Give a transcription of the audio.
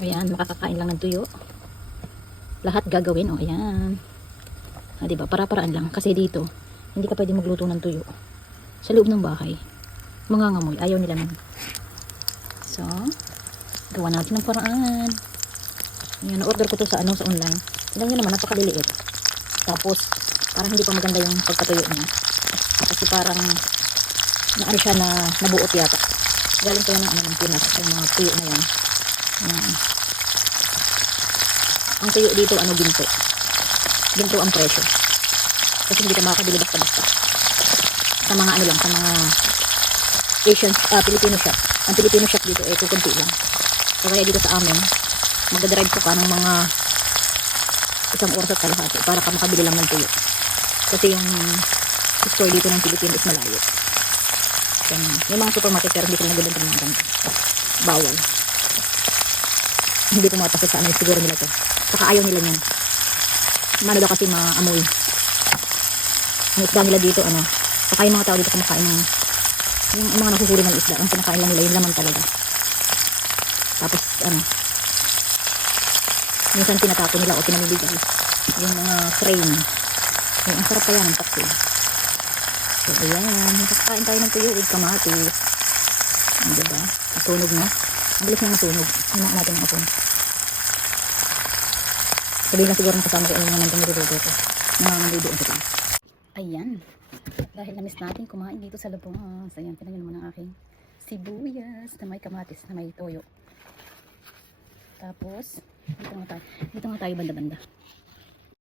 Ayan, makakakain lang ng tuyo. Lahat gagawin, o ayan. Diba? Para-paraan lang. Kasi dito, hindi ka pwede magluto ng tuyo. Sa loob ng bahay. Mangangamoy. Ayaw nila nun. So, gawa natin ng paraan. Ayan, na-order ko to sa sa online. Tignan nyo naman, napakaliliit. Tapos, parang hindi pa maganda yung pagkatuyo niya. Kasi parang, naano siya na nabuot yata. Galing ko yan ng Pinas. Yung mga tuyo na yan. Ayan. Ang tuyo dito, ginto. Ginto ang presyo. Kasi hindi ka makakabili basta-basta. Sa mga sa mga Asian, Filipino shop. Ang Filipino shop dito, kukunti lang. So, kaya dito sa amin, magdadrive ko pa ng mga isang oras at kalahati para ka makabili lang ng tuyo. Kasi yung store dito ng Pilipino is malayo. So, may mga supermarket pero hindi ko nagdadrive ng mga ganito. Bawal. Hindi pumapasok sa siguro nila to. Saka ayaw nila yan. Mano daw kasi maamoy. Ang isda nila dito, saka yung mga tao dito kumakain ng yung mga nahuhuli ng isda. Ang pinakain lang nila, yung laman talaga. Tapos, minsan tinatapon nila o pinamibigay yung mga frame. Yung ang sarap kaya ng paksil. So, ayan. Kakain tayo ng tuyo with kamatis. Diba? Masunog na. Ang bilis na masunog. Hinaan natin ang apon. Sabihin lang siguro ng kasama ko yung naman itong niluluto ko. Nangangaludoon ko tayo. Ayan. Dahil na-miss natin kumain dito sa labas. Ayan, tinanyan naman ang aking sibuyas na may kamatis, na may toyo. Tapos, dito nga tayo banda-banda.